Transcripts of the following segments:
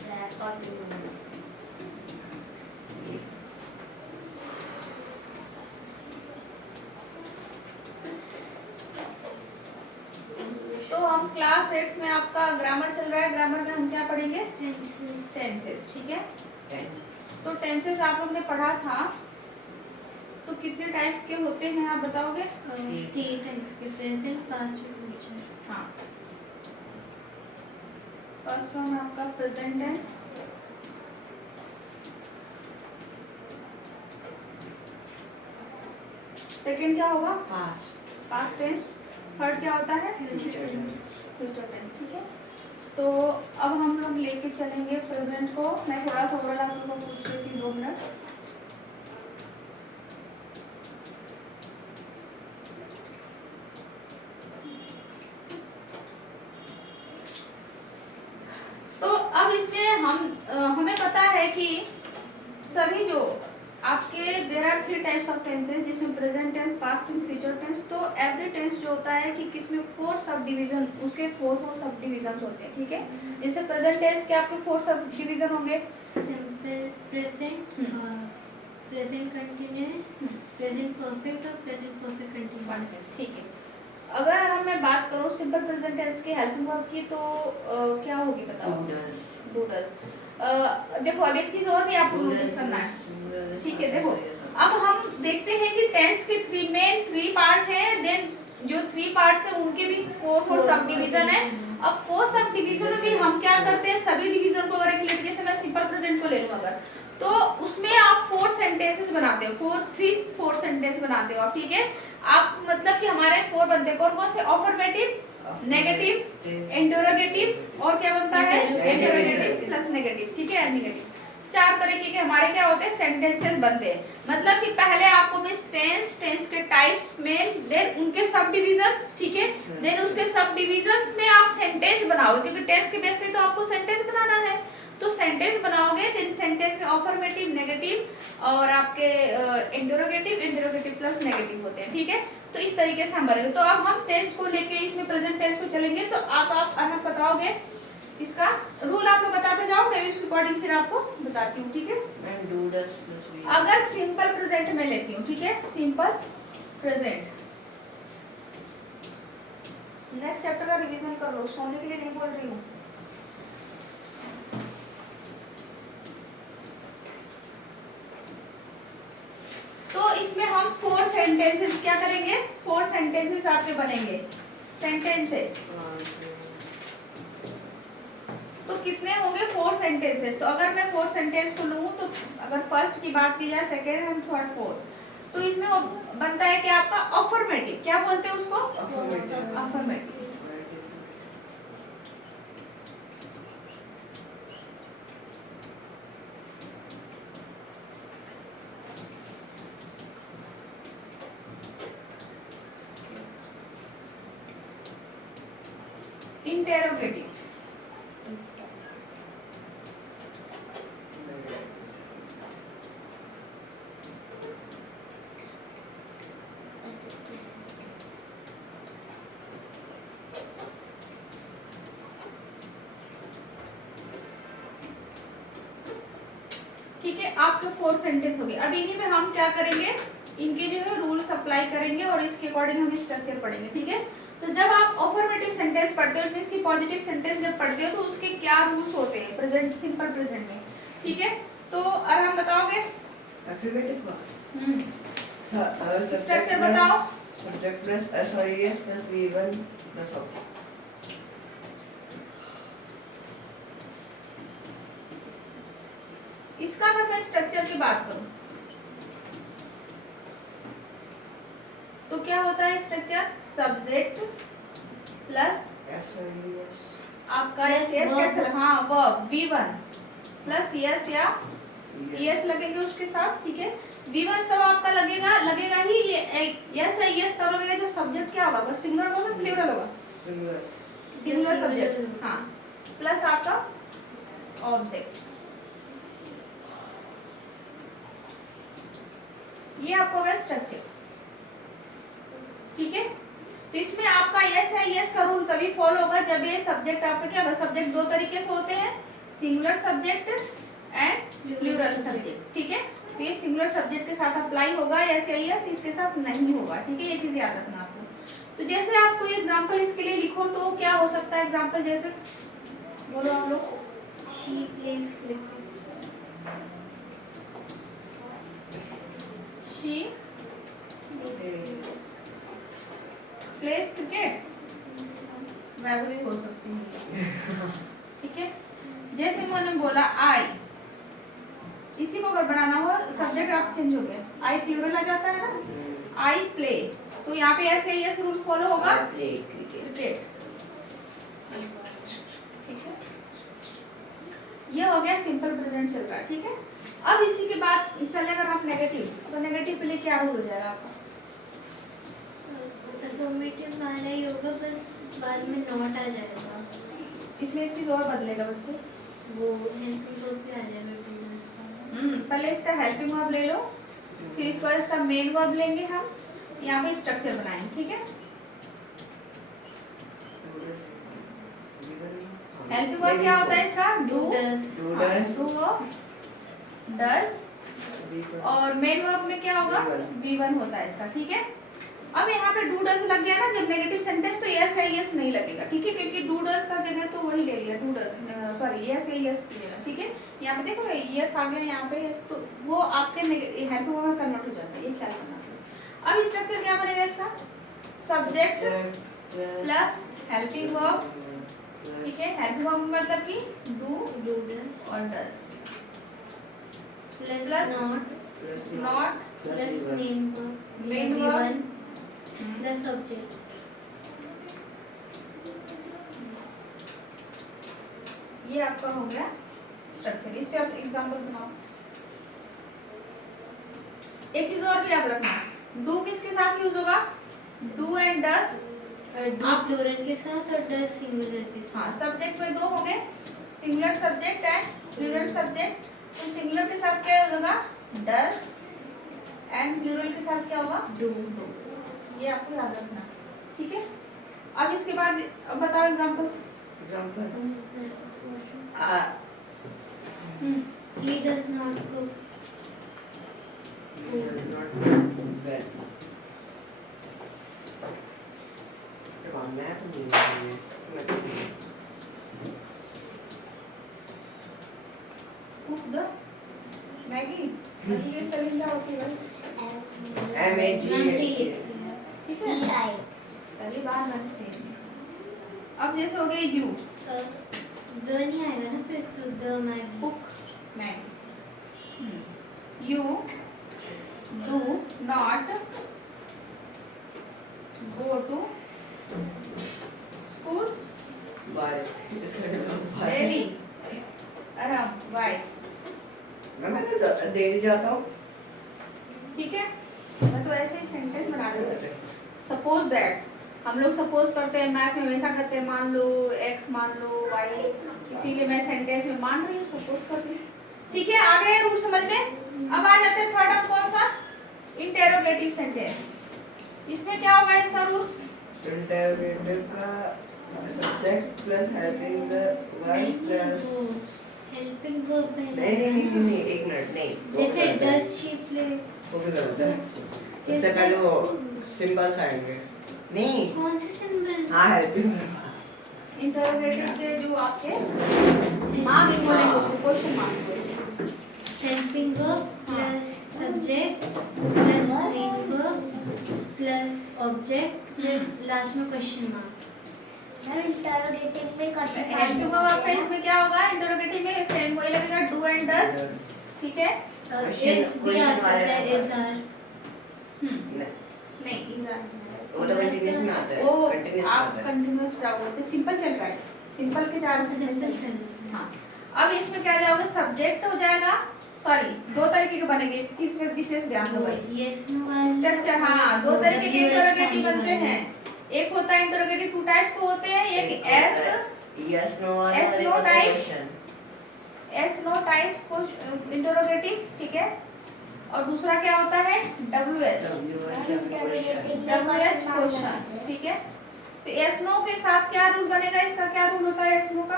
Black और blue. तो हम क्लास 8 में आपका ग्रामर चल रहा है। ग्रामर में हम क्या पढ़ेंगे? टेंसेस। ठीक है, तो टेंसेस आप लोग ने पढ़ा था, तो कितने टाइप्स के होते हैं आप बताओगे? 3 टाइप्स के, प्रेजेंट, पास्ट और फ्यूचर। हाँ, फर्स्ट वन आपका प्रेजेंट टेंस, सेकंड क्या होगा? पास्ट टेंस, थर्ड क्या होता है? Future tense. Future tense. ठीक है, तो अब हम लोग लेके चलेंगे प्रेजेंट को। मैं थोड़ा सा ओवरऑल आप लोगों को पूछ लेती हूँ, 2 मिनट। तो अब इसमें हमें पता है कि सभी जो आपके there are 3 types of tenses, जिसमें present tense, past and future tense. तो एवरी टेंस जो होता है कि किसमें 4 सब डिवीजन, उसके 4 सब डिवीजन होते हैं। ठीक है, जैसे प्रेजेंट टेंस के आपके 4 सब डिवीजन होंगे। Simple present, present continuous, present perfect और प्रेजेंट परफेक्ट कंटिन्यूअस। ठीक है, अगर हम मैं बात करूँ सिंपल प्रेजेंट टेंस के हेल्पिंग वर्ब की, तो क्या होगी बताओ? Do does. देखो अब एक चीज और भी आपको नोटिस करना है। ठीक है, देखो अब हम देखते हैं कि टेंस के 3 पार्ट है। देन जो 3 पार्ट्स है उनके भी 4 सब डिवीजन है। अब 4 सब डिवीजन में भी हम क्या करते हैं, सभी डिवीजन को अगर एक लेते, जैसे मैं सिंपल प्रेजेंट को ले लूं अगर, तो उसमें आप 4 सेंटेंसेस बनाते हो, 4 सेंटेंस बनाते हो आप। ठीक है, आप मतलब कि हमारे 4 बनते हैं। कौन कौन से? अफर्मेटिव, नेगेटिव, इंटरोगेटिव और क्या बनता है? Interrogative plus negative. ठीक है, नेगेटिव। 4 तरीके के हमारे क्या होते हैं? सेंटेंसेस बनते हैं। मतलब कि पहले आपको मिस टेंस के टाइप्स में, देन उनके सब डिविजन्स। ठीक है, देन उसके सब डिविजन्स में आप सेंटेंस बनाओगे, क्योंकि टेंस के बेस पे तो आपको सेंटेंस बनाना है। तो सेंटेंस बनाओगे, तो इन सेंटेंस में अफर्मेटिव, नेगेटिव और आपके इंटरोगेटिव प्लस नेगेटिव होते हैं। ठीक है, तो इस तरीके से हम बनेंगे। तो अब हम टेंस को लेके इसमें प्रेजेंट टेंस को चलेंगे। तो आप हमें बताओगे इसका रूल, आप लोग बताते जाओ, मैं इसके अकॉर्डिंग फिर आपको बताती हूँ। ठीक है, अगर सिंपल प्रेजेंट में लेती हूँ, ठीक है, सिंपल प्रेजेंट, नेक्स्ट चैप्टर का रिवीजन कर लो, सोने के लिए नहीं बोल रही हूँ। तो इसमें हम 4 सेंटेंसेस क्या करेंगे? 4 सेंटेंसेस आपके बनेंगे, सेंटेंसेस। तो कितने होंगे? 4 सेंटेंसेस। तो अगर मैं 4 सेंटेंस को लूँ, तो अगर फर्स्ट की बात की जाए, सेकेंड एंड थर्ड, फोर्थ, तो इसमें वो बनता है कि आपका अफर्मेटिव, क्या बोलते हैं उसको? अफर्मेटिव। इंटेरोगेटिव, ठीक है, आपके 4 सेंटेंस हो गए। अब इन्हीं में हम क्या करेंगे, इनके जो है रूल्स अप्लाई करेंगे और इसके अकॉर्डिंग हम स्ट्रक्चर पढ़ेंगे। ठीक है, तो जब आप अफर्मेटिव सेंटेंस पढ़ते हो, मींस की पॉजिटिव सेंटेंस जब पढ़ते हो, तो उसके क्या रूल्स होते हैं प्रेजेंट, सिंपल प्रेजेंट में। ठीक है, तो अब हम बताओगे स्ट्रक्चर बताओ। Subject plus S plus V1 plus object. इसका अगर मैं स्ट्रक्चर की बात करूं, तो क्या होता है स्ट्रक्चर? सब्जेक्ट प्लस आपका यस कैसे, हाँ वर्ब V1 प्लस यस या यस लगेंगे उसके साथ। ठीक है, V1 तब आपका लगेगा ही ये यस है, यस तब लगेगा जो सब्जेक्ट क्या होगा, बस सिंगुलर होगा प्लूरल होगा? सिंगुलर सब्जेक्ट, हाँ, प्लस आपका ऑब्जेक्ट। ये आपको होगा स्ट्रक्चर। ठीक है, तो इसमें आपका यस है, यस का रूल तभी फॉलो होगा जब ये सब्जेक्ट आपका क्या होगा, सब्जेक्ट 2 तरीके से होते हैं, singular subject and plural subject, ठीक है। तो ये सिंगुलर सब्जेक्ट के साथ अप्लाई होगा, यस या यस, इसके साथ नहीं होगा, ठीक है। ये चीज याद रखना आपको। तो जैसे आप कोई एग्जांपल इसके लिए लिखो तो क्या हो सकता है एग्जांपल, जैसे बोलो आप लोग। She plays cricket. She place cricket, वह भी हो सकती है, ठीक है। जैसे मैंने बोला आई, इसी को अगर बनाना हो सब्जेक्ट आप चेंज हो गया, आई प्लूरल आ जाता है ना, आई प्ले, तो यहाँ पे ऐसे यस रूल फॉलो होगा, क्रिकेट, ठीक है। ये हो गया सिंपल प्रेजेंट चल रहा है, ठीक है। अब इसी के बाद चले अगर आप नेगेटिव, तो नेगेटिव के लिए क्या रूल हो जाएगा आपका? अफर्मेटिव वाला ही होगा, बस बाद में नॉट आ जाएगा। इसमें एक चीज और बदलेगा बच्चे, वो हेल्पिंग वर्ब भी आ जाएगा डूडस वाला। पहले इसका हेल्पिंग वर्ब ले लो, फिर इसके बाद इसका मेन वर्ब लेंगे हम, यहाँ पे स्ट्रक्चर बनाएंगे, ठीक है। हेल्पिंग वर्ब क्या होता है इसका? डू, डस, और मेन वर्ब में क्या होगा? V1 होता है इसका, ठीक है। अब यहाँ पे डू डस लग गया ना जब नेगेटिव सेंटेंस, तो यस है यस नहीं लगेगा, ठीक है, क्योंकि डू डस का जगह तो वही ले लिया, डू डस, सॉरी यस है यस की जगह, ठीक है। यहाँ पे देखो यस आ गया, यहाँ पे यस, तो वो आपके हेल्पिंग वर्ब में कन्वर्ट हो जाता है, ये ख्याल करना। अब स्ट्रक्चर क्या बनेगा इसका? सब्जेक्ट प्लस हेल्पिंग वर्ब, ठीक है। हेल्पिंग वर्ब मतलब कि डू डूडस और does plus not plus main verb verb plus object. ये आपका हो गया स्ट्रक्चर। इस पे आप एग्जांपल बनाओ। एक चीज और भी याद रखना, डू किसके साथ यूज होगा? Do and does, do plural के साथ और डस सिंगुलर के साथ। हाँ, सब्जेक्ट में दो होंगे, singular subject and plural subject. तो सिंगुलर के साथ क्या होगा? डस, एंड प्लूरल के साथ क्या होगा? डू। ये आपको याद रखना, ठीक है। अब इसके बाद अब बताओ example. He does not cook. Cook the Maggi, ये स्पेलिंग क्या होती है? C-I. पहली बार मैंने सही लिखा। अब जैसे हो गया यू, द नहीं आएगा ना फिर, तो the Maggi. Cook Maggi. You do not go to school daily. अरम वाई, मैं डेली जाता हूँ, ठीक है। मैं तो ऐसे ही सेंटेंस बना रही हूँ। सपोज दैट, हम लोग सपोज करते हैं, मैथ में हमेशा करते हैं, मान लो x मान लो y, इसीलिए मैं सेंटेंस में मान रही हूँ, सपोज कर रही हूँ, ठीक है। आ गए रूल समझ में? अब आ जाते हैं थर्ड, अब कौन सा? Interrogative sentence. इसमें क्या होगा इसका रूल? इंटरोगेटिव का subject plus helping verb plus helping verb है। नहीं, एक मिनट, नहीं जैसे डस शी प्ले, वो भी करते हैं। उससे पहले वो सिंबल्स आएंगे। नहीं, कौन से सिंबल? हाँ हेल्पिंग वर्ब। इंटेरोगेटिव के जो आपके मार्क बोलेंगे उससे क्वेश्चन मार्क बोलेंगे। Helping verb plus subject plus main verb plus object, फिर लास्ट में क्वेश्चन मार्क। इंटरोगेटिव में क्वेश्चन हेल्पिंग वर्ब आपका इसमें क्या होगा? इंटेरोगेटिव में सेम वही लगेगा, डू एंड डस, ठीक है। इज भी आ सकता है, इज आर। नहीं, इज आर वो तो कंटीन्यूअस में आता है, वो कंटीन्यूअस में आप आता है। कंटीन्यूअस जाओगे तो सिंपल चल रहा है, सिंपल के 4 सेंटेंस चल। हाँ, अब इसमें क्या जाओगे? सब्जेक्ट हो जाएगा, सॉरी, दो तरीके के बनेंगे, इस चीज पे विशेष ध्यान दो भाई। यस नो स्ट्रक्चर, हाँ, दो तरीके के इंटरोगेटिव बनते हैं। एक होता है इंटरोगेटिव, 2 टाइप्स को होते हैं, एक यस नो टाइप्स को इंटरोगेटिव, ठीक है। और दूसरा क्या होता है? WH क्वेश्चन, ठीक है। तो यस नो के साथ क्या रूल बनेगा? इसका क्या रूल होता है यस नो का?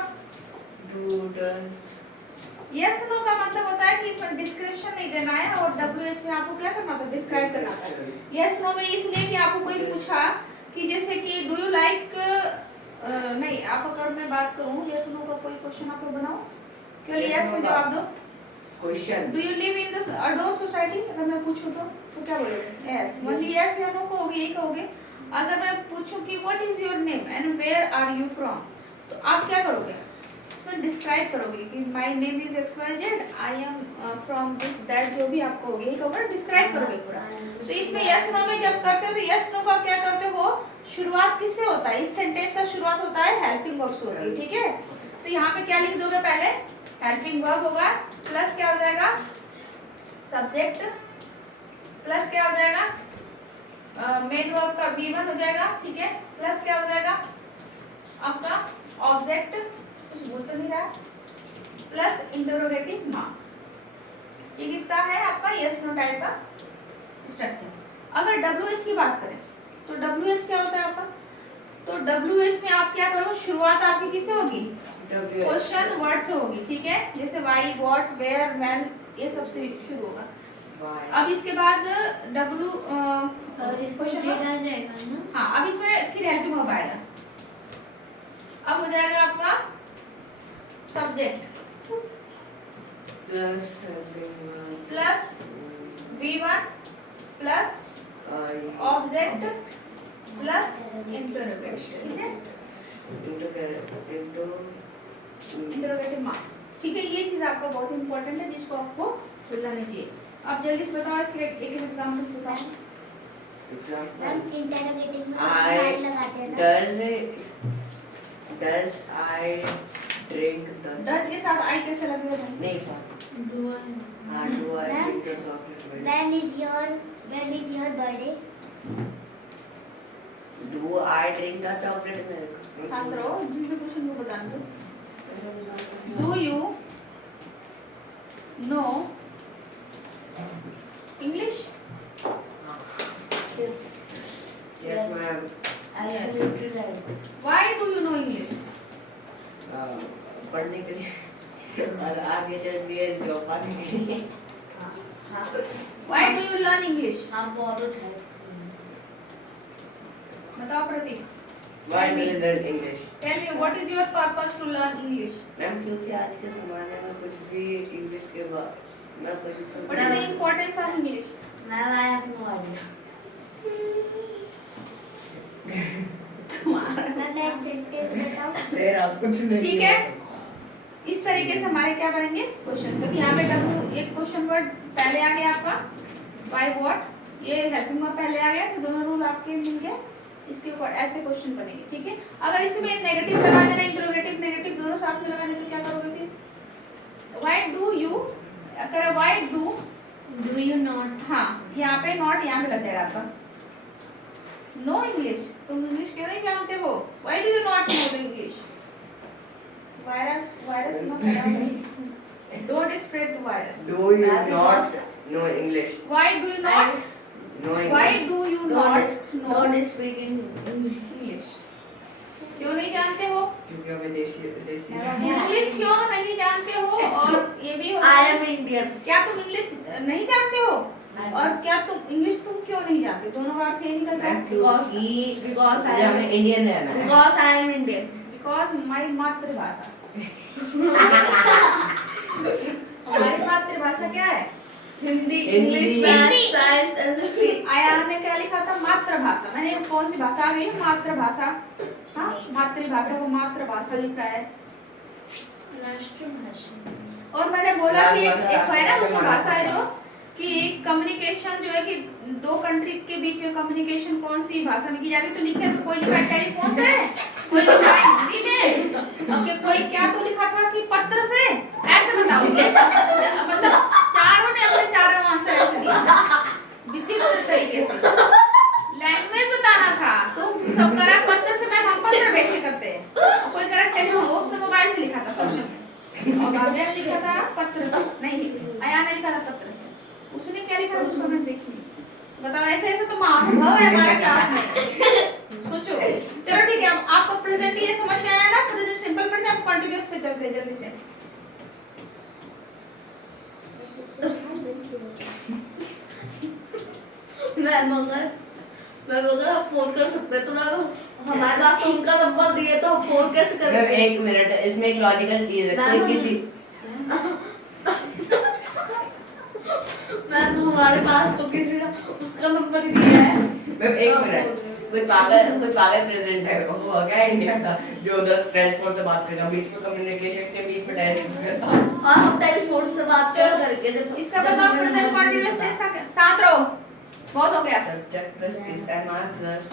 Do does. यस नो का मतलब होता है कि इसमें डिस्क्रिप्शन नहीं देना है और WH में आपको क्या करना होता है, डिस्क्राइब करना होता है। यस नो में इसलिए कि आपको कोई पूछा कि जैसे कि डू यू लाइक, नहीं आप अगर मैं बात करूं यस नो का कोई क्वेश्चन आप लोग बनाओ, केवल Yes, यस no में का। जवाब दो। Question. Do you live in the Adore society, अगर मैं पूछूं तो क्या बोलोगे? यस, ओनली यस या नो कहोगे, यही कहोगे। अगर मैं पूछूं कि what is your name and where are you from, तो आप क्या करोगे, इसमें डिस्क्राइब करोगे कि my name is XYZ, I am from this that, जो भी आप कहोगे यही कहोगे, डिस्क्राइब करोगे पूरा। तो इसमें यस नो में जब करते हो तो यस नो का क्या करते हो, शुरुआत किससे होता है, इस सेंटेंस का शुरुआत होता है हेल्पिंग वर्ब से होती है, ठीक है। तो यहाँ पे क्या लिख दोगे, पहले हेल्पिंग वर्ब होगा, प्लस क्या हो जाएगा, सब्जेक्ट, प्लस क्या हो जाएगा, मेन वर्ब का V1 हो जाएगा, ठीक है, प्लस क्या हो जाएगा आपका ऑब्जेक्ट, कुछ बोल तो नहीं रहा, प्लस इंटरोगेटिव मार्क। ये किसका है, आपका यस नो टाइप का स्ट्रक्चर। अगर WH की बात करें तो WH क्या होता है आपका, तो WH में आप क्या करोगे, शुरुआत आपकी किससे होगी, WH. क्वेश्चन वर्ड से होगी, ठीक है, जैसे वाई, व्हाट, वेयर, व्हेन, ये सब से शुरू होगा। Why. अब इसके बाद W इस क्वेश्चन में आ जाएगा ना। हाँ, अब इसमें फिर हेल्पिंग वर्ब आएगा। अब हो जाएगा आपका subject Plus helping verb. Plus V1 plus object plus interrogative, ठीक है, इंटरोगेटिव मार्क्स, ठीक है। ये चीज आपका बहुत इंपॉर्टेंट है जिसको आपको भूलना नहीं चाहिए। अब जल्दी से बताओ, इसके एक एग्जांपल बताओ। मैम इंटरोगेटिव में I हाथ लगाते हैं ना। does I drink the Dutch के साथ आई कैसे लगेगा भाई? नहीं साथ डू हाँ do I drink the chocolate milk? When is your birthday? Do I drink the chocolate milk? शांत रहो, जिनसे क्वेश्चन को बता दो। Do you know English? Yes Yes ma'am. Absolutely right. Why do you know English? पढ़ने के लिए और आगे चल दिए जॉब पाने के लिए। Why do you learn English? हम बहुत है। बताओ Pratik. Why do you learn English? Tell me what is your purpose to learn English? Ma'am क्योंकि आज के ज़माने में कुछ भी इंग्लिश के बाद ना कोई what is the importance of English? Ma'am I have no idea. Ma'am एक सेंटेंस बताओ। तेरा कुछ नहीं ठीक है, इस तरीके से हमारे क्या बनेंगे क्वेश्चन। तो यहाँ पे W एक क्वेश्चन वर्ड पहले आ गया आपका, बाय व्हाट, ये हेल्पिंग वर्ब पहले आ गया, तो दोनों रूल आपके मिल गए। इसके ऊपर ऐसे क्वेश्चन बनेंगे, ठीक है। अगर इसमें नेगेटिव लगा देना, इंटरोगेटिव नेगेटिव दोनों साथ में लगाने, तो क्या करोगे फिर, व्हाई डू यू, अगर व्हाई डू यू नॉट, हाँ यहाँ पे नॉट यहाँ पे लग जाएगा आपका नो इंग्लिश, तुम इंग्लिश क्यों नहीं जानते हो, why do you not know the English, virus न फैलाओ, don't spread the virus, Do you not know English? Why do you not, No व्हाई English. Do you not know not speak English, क्यों नहीं जानते हो, क्योंकि हमें देसी देसी इंग्लिश क्यों नहीं जानते हो, और ये भी होता आई है, एम इंडियन। क्या तुम इंग्लिश नहीं जानते हो, और क्या तुम इंग्लिश तुम क्यों नहीं जानते, दोनों का अर्थ ये निकलता है, Because I am हमें इंडियन रहना है। because I am Indian. Because my मातृभाषा, हमारी मातृभाषा क्या है, Hindi, Hindi, English, math, science, Sanskrit. Ayan ने क्या लिखा था, मातृभाषा, मैंने कौन सी भाषा आ गई, मातृभाषा, हाँ मातृभाषा को मातृभाषा लिखा है। राष्ट्रभाषा। और मैंने बोला कि एक है ना उसमें भाषा है जो कि कम्युनिकेशन जो है कि दो कंट्री के बीच में कम्युनिकेशन कौन सी भाषा में की जाती है, तो लिखे तो कोई लिखा है टेलीफोन से, कोई लिखा है हिंदी में, और कोई क्या तो लिखा था कि पत्र से, ऐसे बताओ, ऐसा मतलब चारों ने अपने चारों आंसर ऐसे दिए विचित्र तरीके से, लैंग्वेज बताना था तो सब करा पत्र से, मैम हम पत्र भेजे करते हैं, और कोई करा टेलीफोन, उसने मोबाइल से लिखा था सोशल में, और बाबा ने लिखा था पत्र से, नहीं आया ने लिखा था पत्र से, उसने क्या लिखा था उसको मैं देखी, बताओ ऐसे ऐसे तो महानुभव है हमारे क्लास में, सोचो सोचो। चलो ठीक है, अब आपको प्रेजेंट ये समझ में आया ना, प्रेजेंट सिंपल पर से आप कंटीन्यूअस पे चलते हैं जल्दी से। मैम अगर आप फोन कर सकते हैं तो मैम हमारे पास तो उनका नंबर दिए तो हम फोन कैसे मैम करेंगे? एक मिनट, इसमें एक लॉजिकल चीज है। कोई मैम, किसी मैम हमारे पास तो किसी ने उसका नंबर ही दिया है। मैम एक मिनट, कोई पागल प्रेजेंट है, वो आ गया इंडिया का, जो 10 टेलीफोन से बात करेगा, बीच में कम्युनिकेशन के बीच में टेलीफोन करता। और हम टेलीफोन से बात कर करके देखो इसका बताओ प्रेजेंट कंटीन्यूअस टेंस का साथ रहो, बहुत हो गया। Subject plus is M R plus